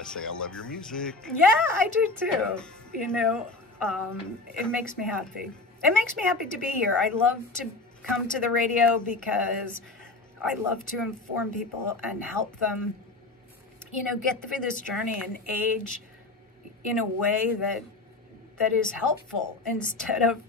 gotta say, I love your music. Yeah, I do too. You know, it makes me happy. It makes me happy to be here. I love to come to the radio because I love to inform people and help them, you know, get through this journey and age in a way that is helpful instead of,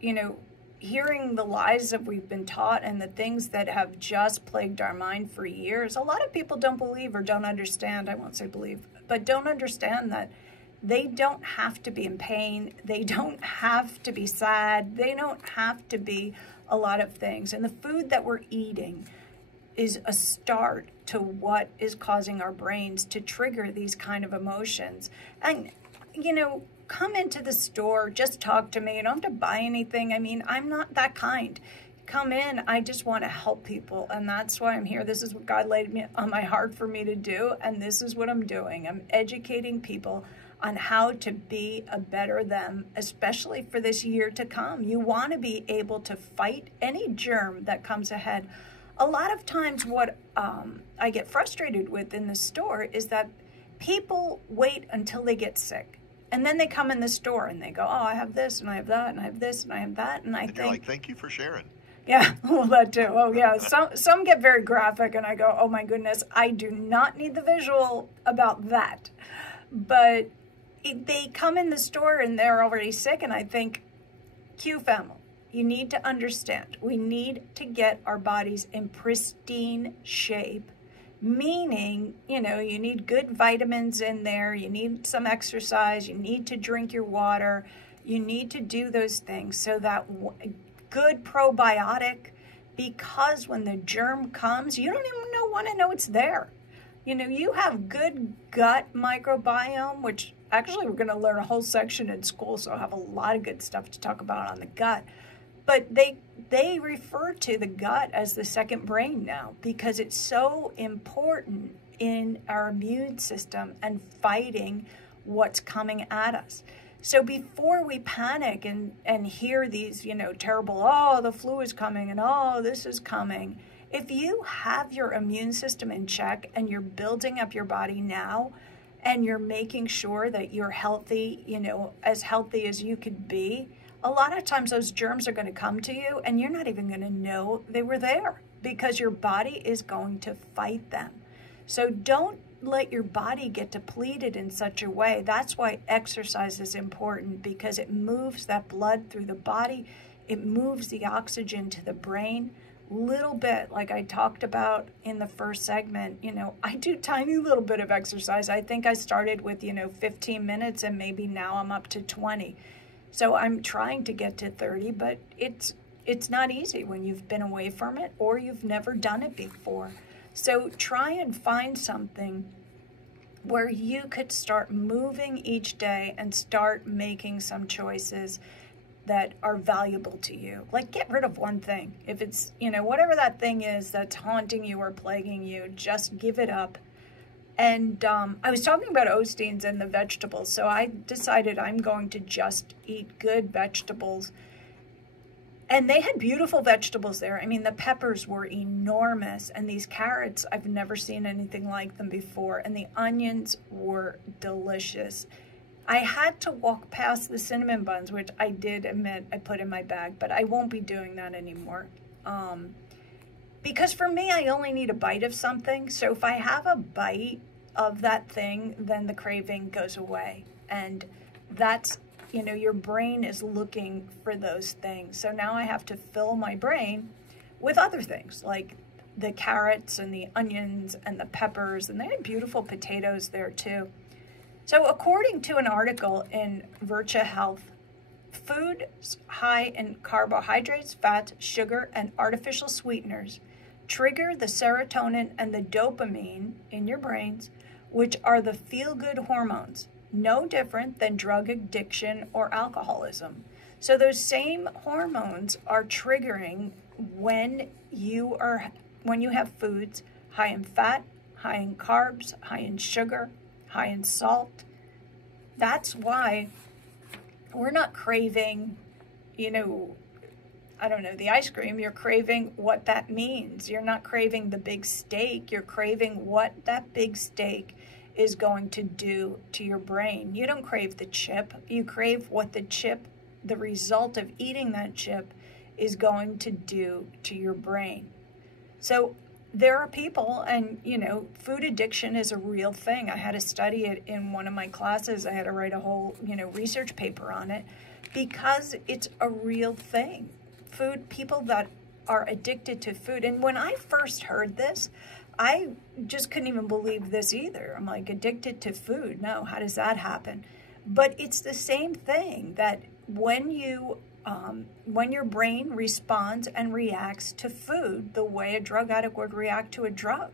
you know, hearing the lies that we've been taught and the things that have just plagued our mind for years. A lot of people don't believe or don't understand, I won't say believe, but don't understand that they don't have to be in pain. They don't have to be sad. They don't have to be a lot of things. And the food that we're eating is a start to what is causing our brains to trigger these kind of emotions. And, you know, come into the store, just talk to me. You don't have to buy anything. I mean, I'm not that kind. Come in, I just want to help people, and that's why I'm here. This is what God laid on my heart for me to do, and this is what I'm doing. I'm educating people on how to be a better them, especially for this year to come. You want to be able to fight any germ that comes ahead. A lot of times what I get frustrated with in the store is that people wait until they get sick. And then they come in the store and they go, oh, I have this and I have that and I have this and I have that. And I think, you're like, thank you for sharing. Yeah, well, that too. Oh, yeah. Some get very graphic and I go, oh, my goodness, I do not need the visual about that. But they come in the store and they're already sick. And I think, Q family, you need to understand, we need to get our bodies in pristine shape. Meaning, you know, you need good vitamins in there, you need some exercise, you need to drink your water, you need to do those things so that good probiotic, because when the germ comes, you don't even want to know it's there. You know, you have good gut microbiome, which actually we're going to learn a whole section in school, so I'll have a lot of good stuff to talk about on the gut. But they refer to the gut as the second brain now because it's so important in our immune system and fighting what's coming at us. So before we panic and hear these, you know, terrible, oh, the flu is coming and oh, this is coming. If you have your immune system in check and you're building up your body now and you're making sure that you're healthy, you know, as healthy as you could be, a lot of times those germs are going to come to you and you're not even going to know they were there because your body is going to fight them. So don't let your body get depleted in such a way. That's why exercise is important because it moves that blood through the body. It moves the oxygen to the brain. Little bit, like I talked about in the first segment, you know, I do tiny little bit of exercise. I think I started with, you know, 15 minutes and maybe now I'm up to 20. So I'm trying to get to 30, but it's not easy when you've been away from it or you've never done it before. So try and find something where you could start moving each day and start making some choices that are valuable to you. Like get rid of one thing. If it's, you know, whatever that thing is that's haunting you or plaguing you, just give it up. And I was talking about Osteens and the vegetables, so I decided I'm going to just eat good vegetables. And they had beautiful vegetables there. I mean, the peppers were enormous, and these carrots, I've never seen anything like them before, and the onions were delicious. I had to walk past the cinnamon buns, which I did admit I put in my bag, but I won't be doing that anymore. Because for me, I only need a bite of something. So if I have a bite of that thing, then the craving goes away. And that's, you know, your brain is looking for those things. So now I have to fill my brain with other things like the carrots and the onions and the peppers. And they had beautiful potatoes there too. So according to an article in Virtua Health, foods high in carbohydrates, fat, sugar, and artificial sweeteners trigger the serotonin and the dopamine in your brains, which are the feel-good hormones, no different than drug addiction or alcoholism. So those same hormones are triggering when you have foods high in fat, high in carbs, high in sugar, high in salt. That's why we're not craving, you know, I don't know, the ice cream. You're craving what that means. You're not craving the big steak. You're craving what that big steak is going to do to your brain. You don't crave the chip. You crave what the result of eating that chip is going to do to your brain. So there are people, and food addiction is a real thing. I had to study it in one of my classes. I had to write a whole, research paper on it because it's a real thing. People that are addicted to food. And when I first heard this, I just couldn't even believe this either. I'm like, addicted to food? No, how does that happen? But it's the same thing, that when your brain responds and reacts to food the way a drug addict would react to a drug.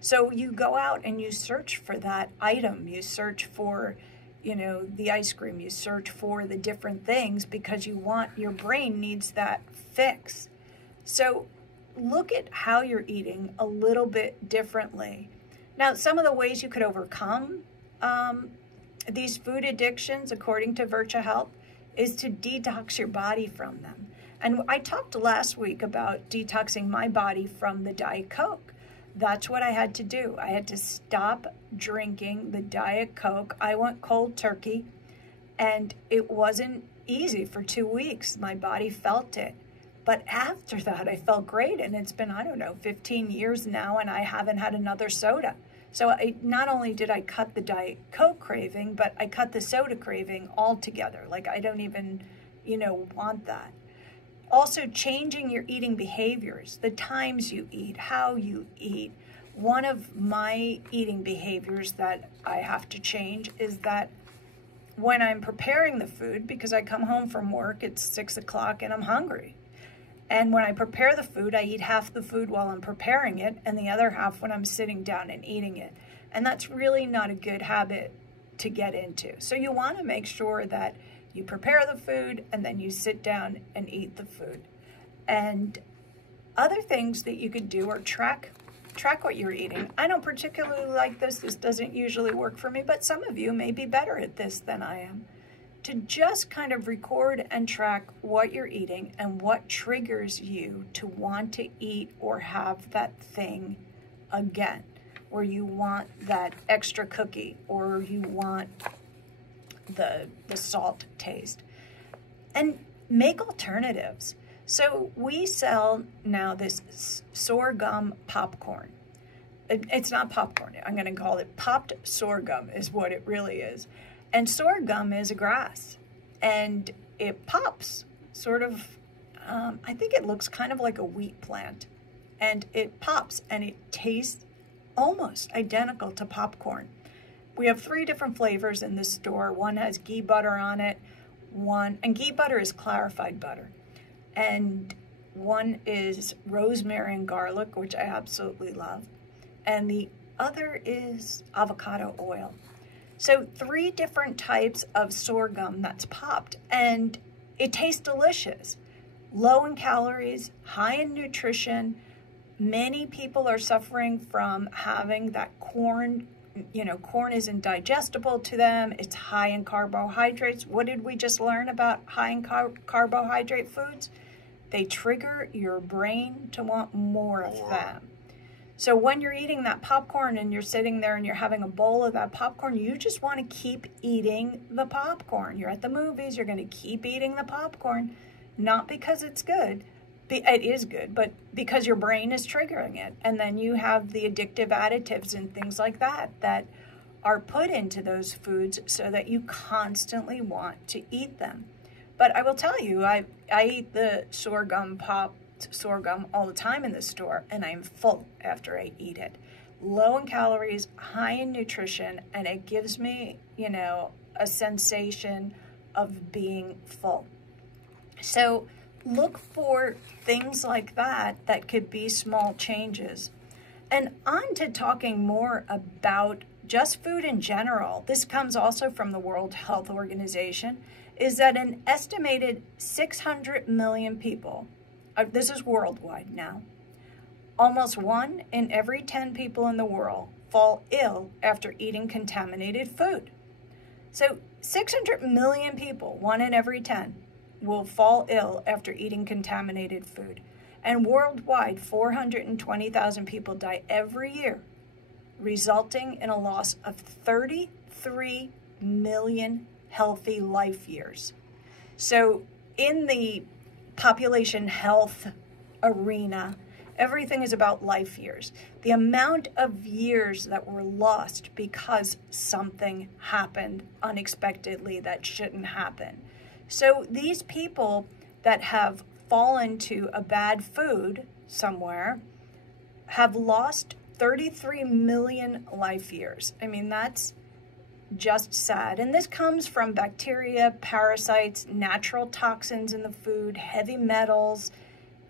So you go out and you search for that item, you search for, the ice cream, you search for the different things because your brain needs that fix. So look at how you're eating a little bit differently. Now, some of the ways you could overcome these food addictions, according to Virtue Health, is to detox your body from them. And I talked last week about detoxing my body from the Diet Coke. That's what I had to do. I had to stop drinking the Diet Coke. I went cold turkey, and it wasn't easy for 2 weeks. My body felt it. But after that, I felt great, and it's been, 15 years now, and I haven't had another soda. So not only did I cut the Diet Coke craving, but I cut the soda craving altogether. Like, I don't even, want that. Also, changing your eating behaviors, the times you eat, how you eat. One of my eating behaviors that I have to change is that when I'm preparing the food, because I come home from work, it's 6 o'clock and I'm hungry. And when I prepare the food, I eat half the food while I'm preparing it and the other half when I'm sitting down and eating it. And that's really not a good habit to get into. So you want to make sure that you prepare the food and then you sit down and eat the food. And other things that you could do are track what you're eating. I don't particularly like this. This doesn't usually work for me, but some of you may be better at this than I am. To just kind of record and track what you're eating and what triggers you to want to eat or have that thing again, or you want that extra cookie, or you want the salt taste. And make alternatives. So we sell now this sorghum popcorn. It's not popcorn. I'm going to call it popped sorghum is what it really is. And sorghum is a grass, and it pops sort of, I think it looks kind of like a wheat plant, and it pops, and it tastes almost identical to popcorn. We have 3 different flavors in this store. One has ghee butter on it, and ghee butter is clarified butter, and one is rosemary and garlic, which I absolutely love, and the other is avocado oil. So 3 different types of sorghum that's popped, and it tastes delicious. Low in calories, high in nutrition. Many people are suffering from having that corn. Corn is indigestible to them. It's high in carbohydrates. What did we just learn about high in carbohydrate foods? They trigger your brain to want more of them. So when you're eating that popcorn and you're sitting there and you're having a bowl of that popcorn, you just want to keep eating the popcorn. You're at the movies, you're going to keep eating the popcorn, not because it's good. It is good, but because your brain is triggering it. And then you have the addictive additives and things like that that are put into those foods so that you constantly want to eat them. But I will tell you, I eat the sorghum all the time in the store, and I'm full after I eat it. Low in calories, high in nutrition, and it gives me, a sensation of being full. So look for things like that could be small changes. And on to talking more about just food in general. This comes also from the World Health Organization, is that an estimated 600 million people, this is worldwide now, almost 1 in every 10 people in the world fall ill after eating contaminated food. So 600 million people, 1 in every 10, will fall ill after eating contaminated food. And worldwide, 420,000 people die every year resulting in a loss of 33 million healthy life years. So in the population health arena, everything is about life years. The amount of years that were lost because something happened unexpectedly that shouldn't happen. So these people that have fallen to a bad food somewhere have lost 33 million life years. I mean, that's just sad. And this comes from bacteria, parasites, natural toxins in the food, heavy metals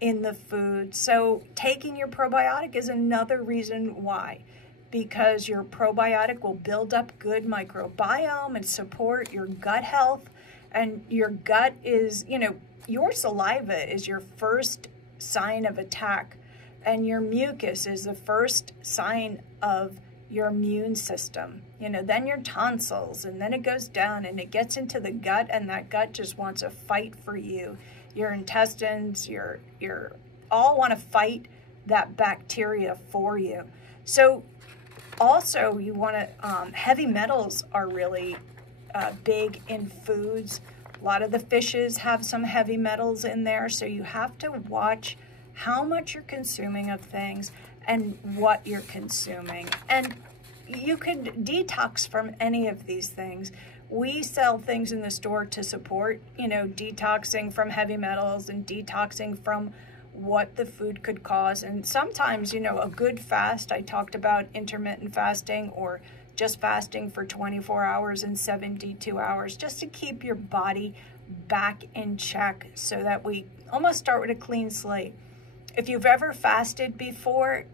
in the food. So taking your probiotic is another reason why, because your probiotic will build up good microbiome and support your gut health. And your gut is, you know, your saliva is your first sign of attack, and your mucus is the first sign of your immune system. You know, then your tonsils, and then it goes down and it gets into the gut, and that gut just wants to fight for you. Your intestines, your all want to fight that bacteria for you. So also you want to, heavy metals are really big in foods. A lot of the fishes have some heavy metals in there, so you have to watch how much you're consuming of things and what you're consuming. And you could detox from any of these things. We sell things in the store to support, you know, detoxing from heavy metals and detoxing from what the food could cause. And sometimes, you know, a good fast, I talked about intermittent fasting or just fasting for 24 hours and 72 hours, just to keep your body back in check so that we almost start with a clean slate. If you've ever fasted before,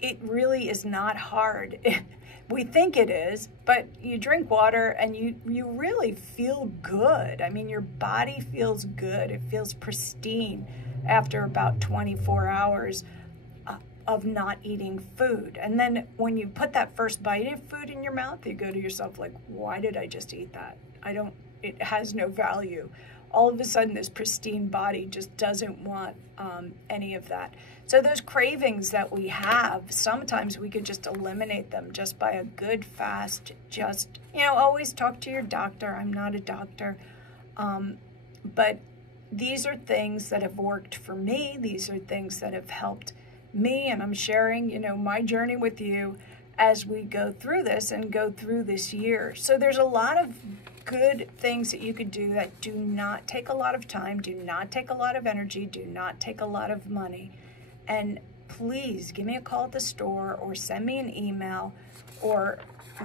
it really is not hard. We think it is, but you drink water and you really feel good. I mean, your body feels good. It feels pristine after about 24 hours of not eating food. And then when you put that first bite of food in your mouth, you go to yourself like, why did I just eat that? It has no value. All of a sudden, this pristine body just doesn't want any of that. So those cravings that we have, sometimes we could just eliminate them just by a good fast. Just, you know, always talk to your doctor. I'm not a doctor. But these are things that have worked for me. These are things that have helped me. And I'm sharing, you know, my journey with you as we go through this and go through this year. So there's a lot of good things that you could do that do not take a lot of time, do not take a lot of energy, do not take a lot of money. And please give me a call at the store or send me an email or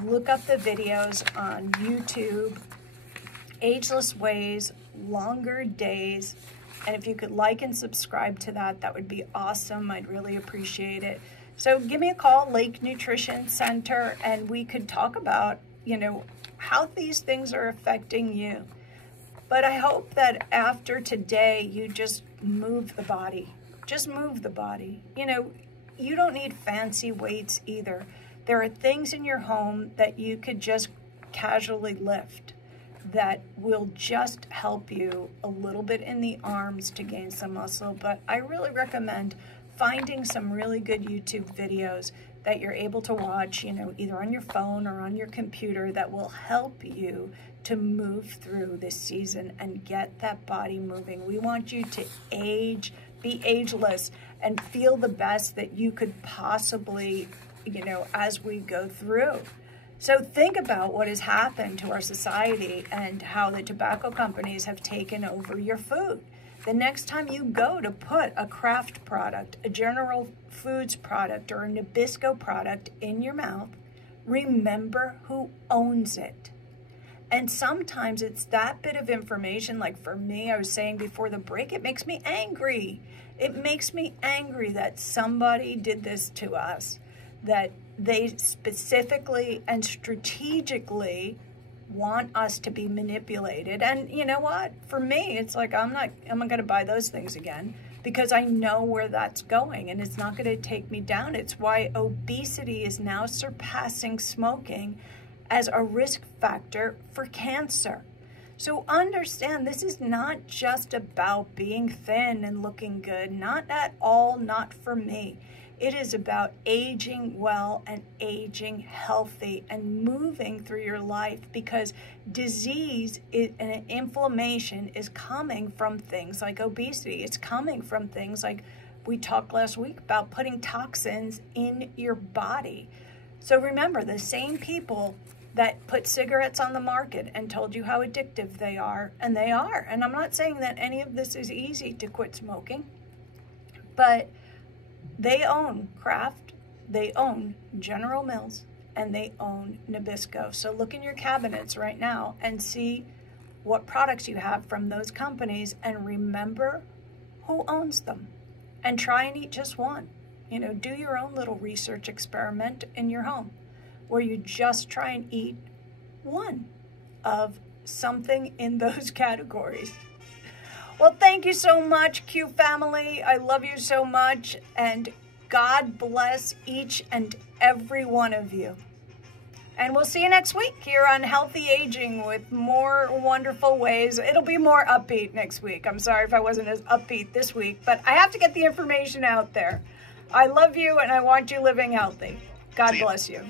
look up the videos on YouTube, Ageless Ways, Longer Days. And if you could like and subscribe to that, that would be awesome. I'd really appreciate it. So give me a call, Lake Nutrition Center, and we could talk about, you know, how these things are affecting you. But I hope that after today, you just move the body. Just move the body. You know, you don't need fancy weights either. There are things in your home that you could just casually lift that will just help you a little bit in the arms to gain some muscle. But I really recommend finding some really good YouTube videos that you're able to watch, you know, either on your phone or on your computer, that will help you to move through this season and get that body moving. We want you to age, be ageless, and feel the best that you could possibly, you know, as we go through. So think about what has happened to our society and how the tobacco companies have taken over your food. The next time you go to put a Kraft product, a General Foods product, or a Nabisco product in your mouth, remember who owns it. And sometimes it's that bit of information, like for me, I was saying before the break, it makes me angry. It makes me angry that somebody did this to us, that they specifically and strategically want us to be manipulated. And you know what? For me, it's like I'm not going to buy those things again, because I know where that's going and it's not going to take me down. It's why obesity is now surpassing smoking as a risk factor for cancer. So understand, this is not just about being thin and looking good. Not at all, not for me. It is about aging well and aging healthy and moving through your life, because disease and inflammation is coming from things like obesity. It's coming from things like we talked last week about putting toxins in your body. So remember, the same people that put cigarettes on the market and told you how addictive they are, and they are. And I'm not saying that any of this is easy to quit smoking, but they own Kraft, they own General Mills, and they own Nabisco. So look in your cabinets right now and see what products you have from those companies, and remember who owns them. And try and eat just one. You know, do your own little research experiment in your home where you just try and eat one of something in those categories. Well, thank you so much, Q family. I love you so much, and God bless each and every one of you. And we'll see you next week here on Healthy Aging with more wonderful ways. It'll be more upbeat next week. I'm sorry if I wasn't as upbeat this week, but I have to get the information out there. I love you, and I want you living healthy. God bless you.